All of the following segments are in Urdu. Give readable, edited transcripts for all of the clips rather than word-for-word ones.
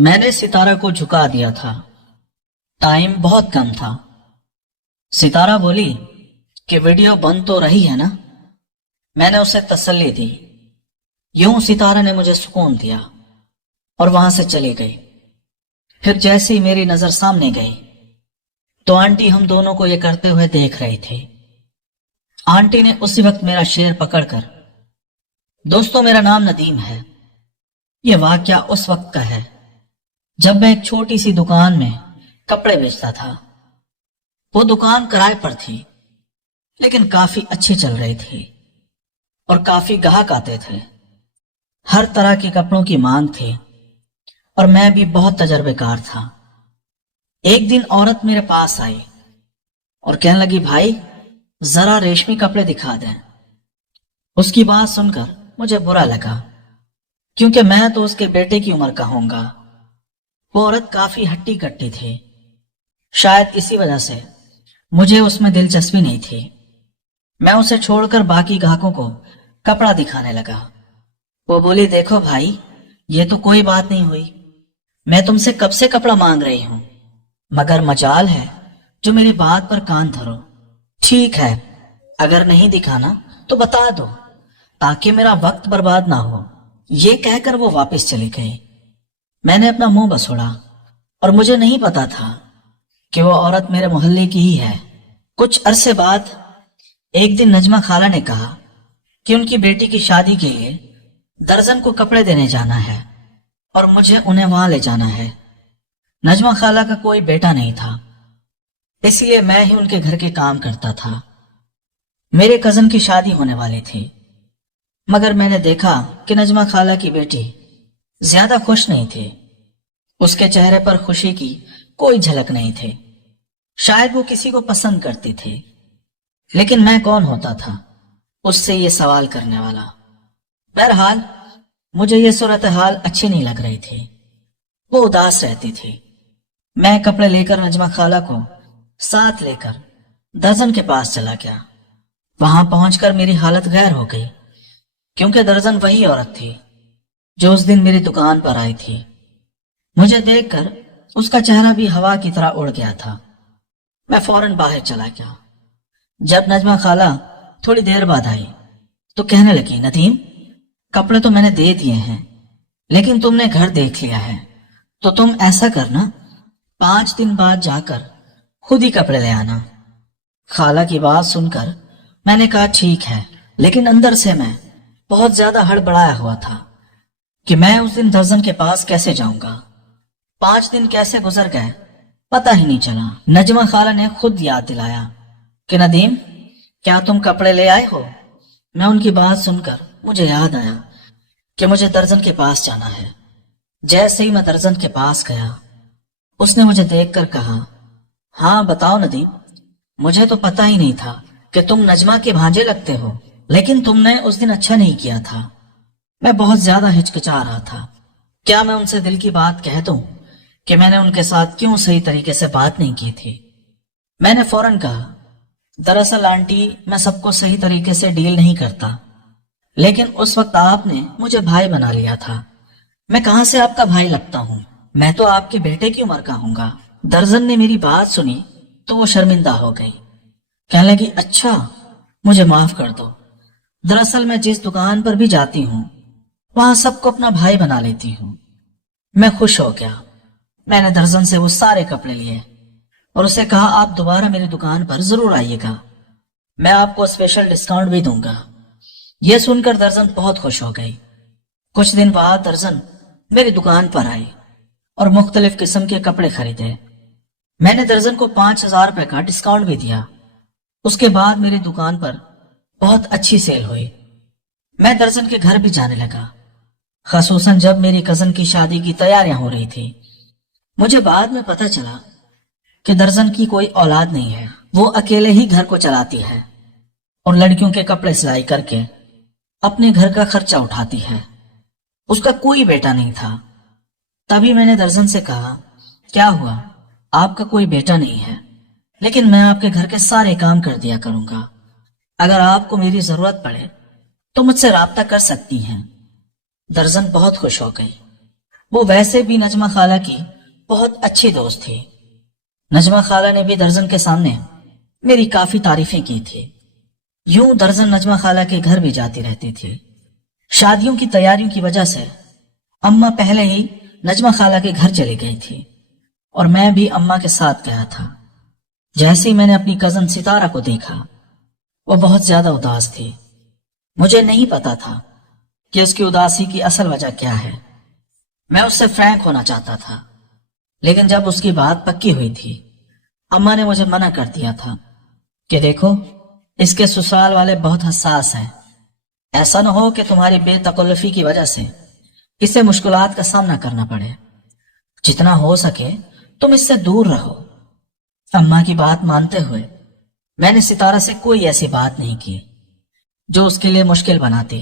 میں نے ستارہ کو جھکا دیا تھا، ٹائم بہت کم تھا۔ ستارہ بولی کہ ویڈیو بند تو رہی ہے نا؟ میں نے اسے تسلی دی۔ یوں ستارہ نے مجھے سکون دیا اور وہاں سے چلی گئی۔ پھر جیسے ہی میری نظر سامنے گئی تو آنٹی ہم دونوں کو یہ کرتے ہوئے دیکھ رہی تھی۔ آنٹی نے اسی وقت میرا شیر پکڑ کر، دوستو میرا نام ندیم ہے، یہ واقعہ اس وقت کا ہے جب میں ایک چھوٹی سی دکان میں کپڑے بیچتا تھا۔ وہ دکان کرائے پر تھی لیکن کافی اچھی چل رہی تھی اور کافی گاہک آتے تھے۔ ہر طرح کے کپڑوں کی مانگ تھی اور میں بھی بہت تجربے کار تھا۔ ایک دن عورت میرے پاس آئی اور کہنے لگی، بھائی ذرا ریشمی کپڑے دکھا دیں۔ اس کی بات سن کر مجھے برا لگا کیونکہ میں تو اس کے بیٹے کی عمر کا ہوں گا۔ وہ عورت کافی ہٹی کٹی تھی، شاید اسی وجہ سے مجھے اس میں دلچسپی نہیں تھی۔ میں اسے چھوڑ کر باقی گاہکوں کو کپڑا دکھانے لگا۔ وہ بولی، دیکھو بھائی یہ تو کوئی بات نہیں ہوئی، میں تم سے کب سے کپڑا مانگ رہی ہوں، مگر مجال ہے جو میری بات پر کان دھرو۔ ٹھیک ہے، اگر نہیں دکھانا تو بتا دو تاکہ میرا وقت برباد نہ ہو۔ یہ کہہ کر وہ واپس چلی گئی۔ میں نے اپنا منہ بسوڑا اور مجھے نہیں پتا تھا کہ وہ عورت میرے محلے کی ہی ہے۔ کچھ عرصے بعد ایک دن نجمہ خالہ نے کہا کہ ان کی بیٹی کی شادی کے لیے درزن کو کپڑے دینے جانا ہے اور مجھے انہیں وہاں لے جانا ہے۔ نجمہ خالہ کا کوئی بیٹا نہیں تھا، اس لیے میں ہی ان کے گھر کے کام کرتا تھا۔ میرے کزن کی شادی ہونے والی تھی، مگر میں نے دیکھا کہ نجمہ خالہ کی بیٹی زیادہ خوش نہیں تھی۔ اس کے چہرے پر خوشی کی کوئی جھلک نہیں تھی۔ شاید وہ کسی کو پسند کرتی تھی، لیکن میں کون ہوتا تھا اس سے یہ سوال کرنے والا۔ بہرحال مجھے یہ صورتحال اچھی نہیں لگ رہی تھی۔ وہ اداس رہتی تھی۔ میں کپڑے لے کر نجمہ خالہ کو ساتھ لے کر درزن کے پاس چلا گیا۔ وہاں پہنچ کر میری حالت غیر ہو گئی کیونکہ درزن وہی عورت تھی جو اس دن میری دکان پر آئی تھی۔ مجھے دیکھ کر اس کا چہرہ بھی ہوا کی طرح اڑ گیا تھا۔ میں فوراً باہر چلا گیا۔ جب نجمہ خالہ تھوڑی دیر بعد آئی تو کہنے لگی، ندیم کپڑے تو میں نے دے دیے ہیں لیکن تم نے گھر دیکھ لیا ہے، تو تم ایسا کرنا 5 دن بعد جا کر خود ہی کپڑے لے آنا۔ خالہ کی بات سن کر میں نے کہا ٹھیک ہے، لیکن اندر سے میں بہت زیادہ ہڑبڑایا ہوا تھا کہ میں اس دن درزن کے پاس کیسے جاؤں گا۔ 5 دن کیسے گزر گئے پتہ ہی نہیں چلا۔ نجمہ خالہ نے خود یاد دلایا کہ ندیم کیا تم کپڑے لے آئے ہو؟ میں ان کی بات سن کر مجھے یاد آیا کہ مجھے درزن کے پاس جانا ہے۔ جیسے ہی میں درزن کے پاس گیا اس نے مجھے دیکھ کر کہا، ہاں بتاؤ ندیم، مجھے تو پتہ ہی نہیں تھا کہ تم نجمہ کے بھانجے لگتے ہو، لیکن تم نے اس دن اچھا نہیں کیا تھا۔ میں بہت زیادہ ہچکچا رہا تھا۔ کیا میں ان سے دل کی بات کہہ دوں کہ میں نے ان کے ساتھ کیوں صحیح طریقے سے بات نہیں کی تھی؟ میں نے فوراً کہا، دراصل آنٹی میں سب کو صحیح طریقے سے ڈیل نہیں کرتا، لیکن اس وقت آپ نے مجھے بھائی بنا لیا تھا۔ میں کہاں سے آپ کا بھائی لگتا ہوں؟ میں تو آپ کے بیٹے کی عمر کا ہوں گا۔ درزن نے میری بات سنی تو وہ شرمندہ ہو گئی، کہنے لگی، اچھا مجھے معاف کر دو، دراصل میں جس دکان پر بھی جاتی ہوں وہاں سب کو اپنا بھائی بنا لیتی ہوں۔ میں خوش ہو گیا۔ میں نے درزن سے وہ سارے کپڑے لیے اور اسے کہا، آپ دوبارہ میری دکان پر ضرور آئیے گا، میں آپ کو اسپیشل ڈسکاؤنٹ بھی دوں گا۔ یہ سن کر درزن بہت خوش ہو گئی۔ کچھ دن بعد درزن میری دکان پر آئی اور مختلف قسم کے کپڑے خریدے۔ میں نے درزن کو 5,000 روپے کا ڈسکاؤنٹ بھی دیا۔ اس کے بعد میری دکان پر بہت اچھی سیل ہوئی۔ میں درزن کے گھر بھی جانے لگا، خصوصاً جب میری کزن کی شادی کی تیاریاں ہو رہی تھی۔ مجھے بعد میں پتہ چلا کہ درزن کی کوئی اولاد نہیں ہے، وہ اکیلے ہی گھر کو چلاتی ہے اور لڑکیوں کے کپڑے سلائی کر کے اپنے گھر کا خرچہ اٹھاتی ہے۔ اس کا کوئی بیٹا نہیں تھا۔ تبھی میں نے درزن سے کہا، کیا ہوا، آپ کا کوئی بیٹا نہیں ہے، لیکن میں آپ کے گھر کے سارے کام کر دیا کروں گا، اگر آپ کو میری ضرورت پڑے تو مجھ سے رابطہ کر سکتی ہیں۔ درزن بہت خوش ہو گئی وہ ویسے بھی نجمہ خالہ کی بہت اچھی دوست تھی. نجمہ خالہ نے بھی درزن کے سامنے میری کافی تعریفیں کی تھی. یوں درزن نجمہ خالہ کے گھر بھی جاتی رہتی تھی. شادیوں کی تیاریوں کی وجہ سے اماں پہلے ہی نجمہ خالہ کے گھر چلی گئی تھی اور میں بھی اماں کے ساتھ گیا تھا. جیسے ہی میں نے اپنی کزن ستارہ کو دیکھا وہ بہت زیادہ اداس تھی. مجھے نہیں پتا تھا کہ اس کی اداسی کی اصل وجہ کیا ہے. میں اس سے فرینک ہونا چاہتا تھا لیکن جب اس کی بات پکی ہوئی تھی اماں نے مجھے منع کر دیا تھا کہ دیکھو اس کے سسرال والے بہت حساس ہیں. ایسا نہ ہو کہ تمہاری بے تکلفی کی وجہ سے اسے مشکلات کا سامنا کرنا پڑے. جتنا ہو سکے تم اس سے دور رہو. اماں کی بات مانتے ہوئے میں نے ستارہ سے کوئی ایسی بات نہیں کی جو اس کے لیے مشکل بناتی،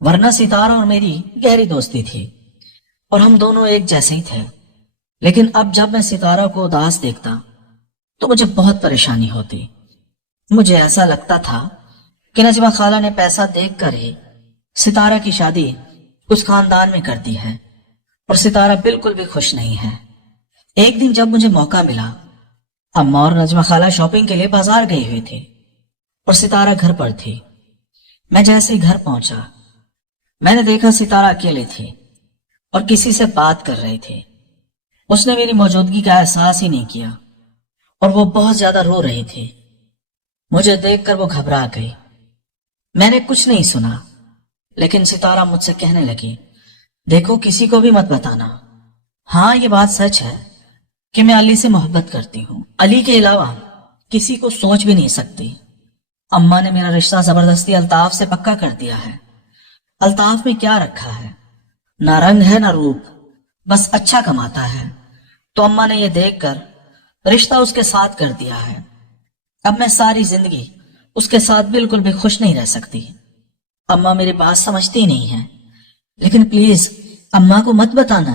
ورنہ ستارہ اور میری گہری دوستی تھی اور ہم دونوں ایک جیسے ہی تھے. لیکن اب جب میں ستارہ کو اداس دیکھتا تو مجھے بہت پریشانی ہوتی. مجھے ایسا لگتا تھا کہ نجمہ خالہ نے پیسہ دیکھ کر ہی ستارہ کی شادی اس خاندان میں کر دی ہے اور ستارہ بالکل بھی خوش نہیں ہے. ایک دن جب مجھے موقع ملا، اماں اور نجمہ خالہ شاپنگ کے لیے بازار گئی ہوئی تھی اور ستارہ گھر پر تھی. میں جیسے ہی گھر پہنچا میں نے دیکھا ستارہ اکیلی تھی اور کسی سے بات کر رہی تھی. اس نے میری موجودگی کا احساس ہی نہیں کیا اور وہ بہت زیادہ رو رہی تھی. مجھے دیکھ کر وہ گھبرا گئی. میں نے کچھ نہیں سنا لیکن ستارہ مجھ سے کہنے لگی، دیکھو کسی کو بھی مت بتانا. ہاں یہ بات سچ ہے کہ میں علی سے محبت کرتی ہوں. علی کے علاوہ کسی کو سوچ بھی نہیں سکتی. اماں نے میرا رشتہ زبردستی الطاف سے پکا کر دیا ہے. الطاف میں کیا رکھا ہے؟ نہ رنگ ہے نہ روپ، بس اچھا کماتا ہے. تو اماں نے یہ دیکھ کر رشتہ اس کے ساتھ کر دیا ہے. اب میں ساری زندگی اس کے ساتھ بالکل بھی خوش نہیں رہ سکتی. اماں میری بات سمجھتی نہیں ہے لیکن پلیز اماں کو مت بتانا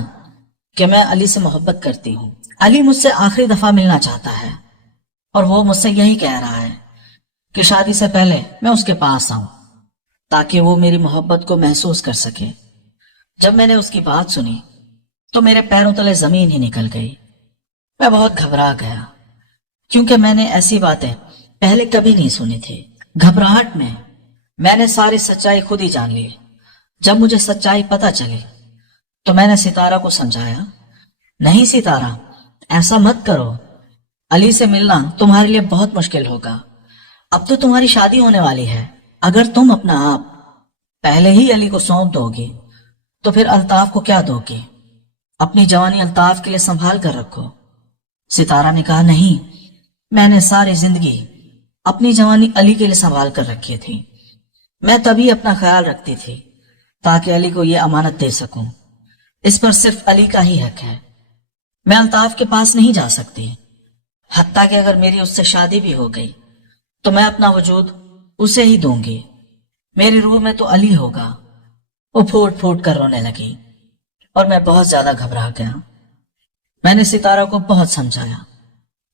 کہ میں علی سے محبت کرتی ہوں. علی مجھ سے آخری دفعہ ملنا چاہتا ہے اور وہ مجھ سے یہی کہہ رہا ہے کہ شادی سے پہلے میں اس کے پاس آؤں تاکہ وہ میری محبت کو محسوس کر سکے. جب میں نے اس کی بات سنی تو میرے پیروں تلے زمین ہی نکل گئی. میں بہت گھبرا گیا کیونکہ میں نے ایسی باتیں پہلے کبھی نہیں سنی تھی. گھبراہٹ میں نے ساری سچائی خود ہی جان لی. جب مجھے سچائی پتہ چلی تو میں نے ستارہ کو سمجھایا، نہیں ستارہ ایسا مت کرو. علی سے ملنا تمہارے لیے بہت مشکل ہوگا. اب تو تمہاری شادی ہونے والی ہے. اگر تم اپنا آپ پہلے ہی علی کو سونپ دو گی تو پھر الطاف کو کیا دو گی؟ اپنی جوانی الطاف کے لیے سنبھال کر رکھو. ستارہ نے کہا، نہیں، میں نے ساری زندگی اپنی جوانی علی کے لیے سنبھال کر رکھی تھی. میں تبھی اپنا خیال رکھتی تھی تاکہ علی کو یہ امانت دے سکوں. اس پر صرف علی کا ہی حق ہے. میں الطاف کے پاس نہیں جا سکتی. حتیٰ کہ اگر میری اس سے شادی بھی ہو گئی تو میں اپنا وجود اسے ہی دوں گی. میری روح میں تو علی ہوگا. وہ پھوٹ پھوٹ کر رونے لگی اور میں بہت زیادہ گھبرا گیا. میں نے ستارہ کو بہت سمجھایا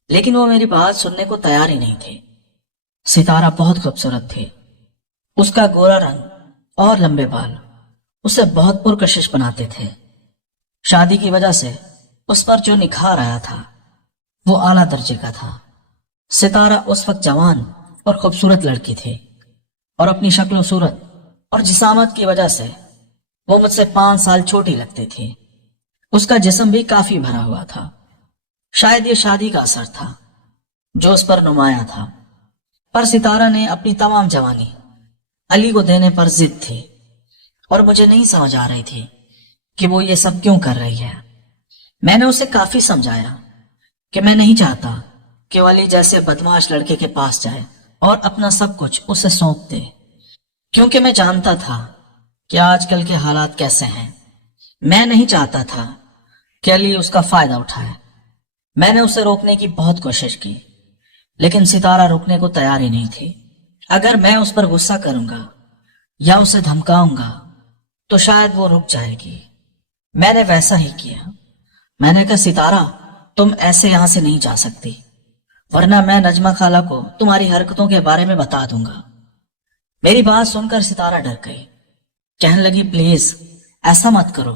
لیکن وہ میری بات سننے کو تیار ہی نہیں تھی. ستارہ بہت خوبصورت تھی. اس کا گورا رنگ اور لمبے بال اسے بہت پرکشش بناتے تھے. شادی کی وجہ سے اس پر جو نکھار آیا تھا وہ اعلیٰ درجے کا تھا. ستارہ اس وقت جوان اور خوبصورت لڑکی تھی اور اپنی شکل و صورت اور جسامت کی وجہ سے وہ مجھ سے 5 سال چھوٹی لگتی تھی. اس کا جسم بھی کافی بھرا ہوا تھا. شاید یہ شادی کا اثر تھا جو اس پر نمایاں تھا. پر ستارہ نے اپنی تمام جوانی علی کو دینے پر ضد تھی اور مجھے نہیں سمجھ آ رہی تھی کہ وہ یہ سب کیوں کر رہی ہے. میں نے اسے کافی سمجھایا کہ میں نہیں چاہتا کہ وہ علی جیسے بدماش لڑکے کے پاس جائے اور اپنا سب کچھ اسے سونپ دے، کیونکہ میں جانتا تھا کہ آج کل کے حالات کیسے ہیں. میں نہیں چاہتا تھا کہ علی اس کا فائدہ اٹھائے. میں نے اسے روکنے کی بہت کوشش کی لیکن ستارہ روکنے کو تیار ہی نہیں تھی. اگر میں اس پر غصہ کروں گا یا اسے دھمکاؤں گا تو شاید وہ رک جائے گی. میں نے ویسا ہی کیا. میں نے کہا، ستارہ تم ایسے یہاں سے نہیں جا سکتی ورنہ میں نجمہ خالہ کو تمہاری حرکتوں کے بارے میں بتا دوں گا. میری بات سن کر ستارہ ڈر گئی. کہنے لگی، پلیز ایسا مت کرو.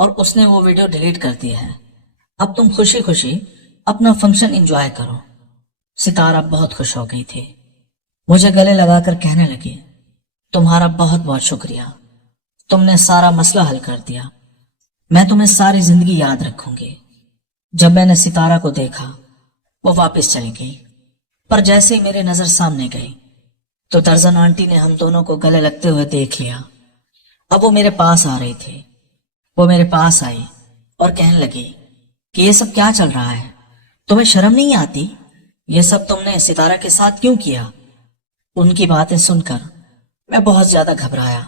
اور اس نے وہ ویڈیو ڈیلیٹ کر دیا ہے۔ اب تم خوشی خوشی اپنا فنکشن انجوائے کرو۔ ستارہ بہت خوش ہو گئی تھی، مجھے گلے لگا کر کہنے لگی، تمہارا بہت بہت شکریہ، تم نے سارا مسئلہ حل کر دیا، میں تمہیں ساری زندگی یاد رکھوں گی۔ جب میں نے ستارہ کو دیکھا وہ واپس چلی گئی، پر جیسے ہی میری نظر سامنے گئی تو درزن آنٹی نے ہم دونوں کو گلے لگتے ہوئے دیکھ لیا۔ اب وہ میرے پاس آ رہی تھی، وہ میرے پاس آئی اور کہنے لگی کہ یہ سب کیا چل رہا ہے، تمہیں شرم نہیں آتی؟ یہ سب تم نے ستارہ کے ساتھ کیوں کیا؟ ان کی باتیں سن کر میں بہت زیادہ گھبرایا۔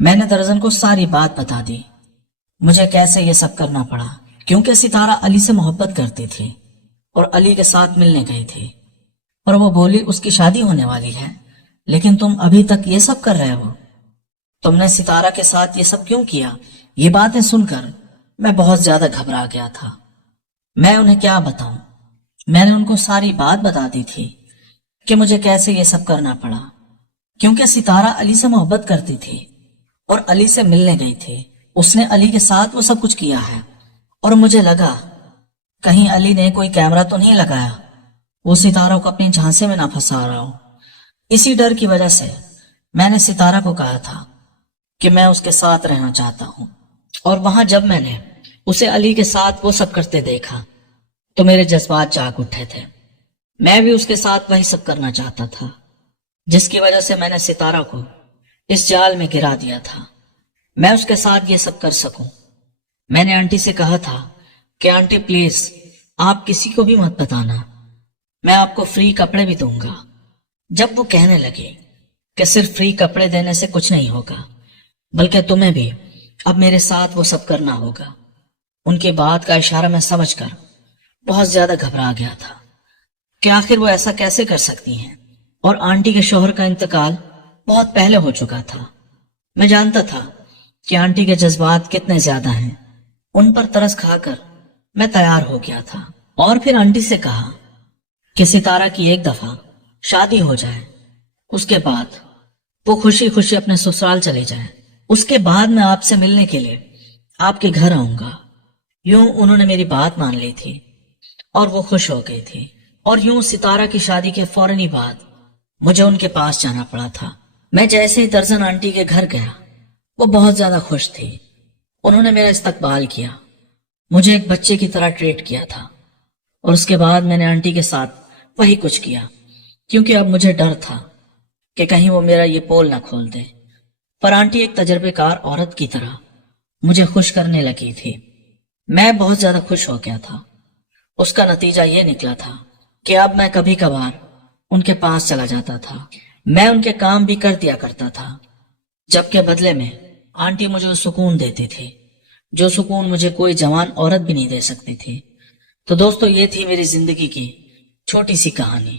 میں نے درزن کو ساری بات بتا دی، مجھے کیسے یہ سب کرنا پڑا، کیونکہ ستارہ علی سے محبت کرتی تھی اور علی کے ساتھ ملنے گئی تھی، اور وہ بولی اس کی شادی ہونے والی ہے، لیکن تم ابھی تک یہ سب کر رہے ہو، تم نے ستارہ کے ساتھ یہ سب کیوں کیا؟ یہ باتیں سن کر میں بہت زیادہ گھبرا گیا تھا۔ میں انہیں کیا بتاؤں؟ میں نے ان کو ساری بات بتا دی تھی کہ مجھے کیسے یہ سب کرنا پڑا، کیونکہ ستارہ علی سے محبت کرتی تھی اور علی سے ملنے گئی تھی، اس نے علی کے ساتھ وہ سب کچھ کیا ہے، اور مجھے لگا کہیں علی نے کوئی کیمرہ تو نہیں لگایا، وہ ستارہ کو اپنی جھانسے میں نہ پھنسا رہا ہو۔ اسی ڈر کی وجہ سے میں نے ستارہ کو کہا تھا کہ میں اس کے ساتھ رہنا چاہتا ہوں، اور وہاں جب میں نے اسے علی کے ساتھ وہ سب کرتے دیکھا تو میرے جذبات جاگ اٹھے تھے، میں بھی اس کے ساتھ وہی سب کرنا چاہتا تھا، جس کی وجہ سے میں نے ستارہ کو اس جال میں گرا دیا تھا، میں اس کے ساتھ یہ سب کر سکوں۔ میں نے آنٹی سے کہا تھا کہ آنٹی پلیز آپ کسی کو بھی مت بتانا، میں آپ کو فری کپڑے بھی دوں گا۔ جب وہ کہنے لگے کہ صرف فری کپڑے دینے سے کچھ نہیں ہوگا، بلکہ تمہیں بھی اب میرے ساتھ وہ سب کرنا ہوگا، ان کی بات کا اشارہ میں سمجھ کر بہت زیادہ گھبرا گیا تھا کہ آخر وہ ایسا کیسے کر سکتی ہیں، اور آنٹی کے شوہر کا انتقال بہت پہلے ہو چکا تھا۔ میں جانتا تھا کہ آنٹی کے جذبات کتنے زیادہ ہیں، ان پر ترس کھا کر میں تیار ہو گیا تھا، اور پھر آنٹی سے کہا کہ ستارہ کی ایک دفعہ شادی ہو جائے، اس کے بعد وہ خوشی خوشی اپنے سسرال چلے جائے، اس کے بعد میں آپ سے ملنے کے لیے آپ کے گھر آؤں گا۔ یوں انہوں نے میری بات مان لی تھی اور وہ خوش ہو گئی تھی، اور یوں ستارہ کی شادی کے فوراً بعد مجھے ان کے پاس جانا پڑا تھا۔ میں جیسے ہی درزن آنٹی کے گھر گیا وہ بہت زیادہ خوش تھی، انہوں نے میرا استقبال کیا، مجھے ایک بچے کی طرح ٹریٹ کیا تھا، اور اس کے بعد میں نے آنٹی کے ساتھ وہی کچھ کیا، کیونکہ اب مجھے ڈر تھا کہ کہیں وہ میرا یہ پول نہ کھول دے، پر آنٹی ایک تجربے کار عورت کی طرح مجھے خوش کرنے لگی تھی۔ میں بہت زیادہ خوش ہو گیا تھا۔ اس کا نتیجہ یہ نکلا تھا کہ اب میں کبھی کبھار ان کے پاس چلا جاتا تھا، میں ان کے کام بھی کر دیا کرتا تھا، جبکہ بدلے میں آنٹی مجھے سکون دیتی تھی، جو سکون مجھے کوئی جوان عورت بھی نہیں دے سکتی تھی۔ تو دوستو، یہ تھی میری زندگی کی چھوٹی سی کہانی۔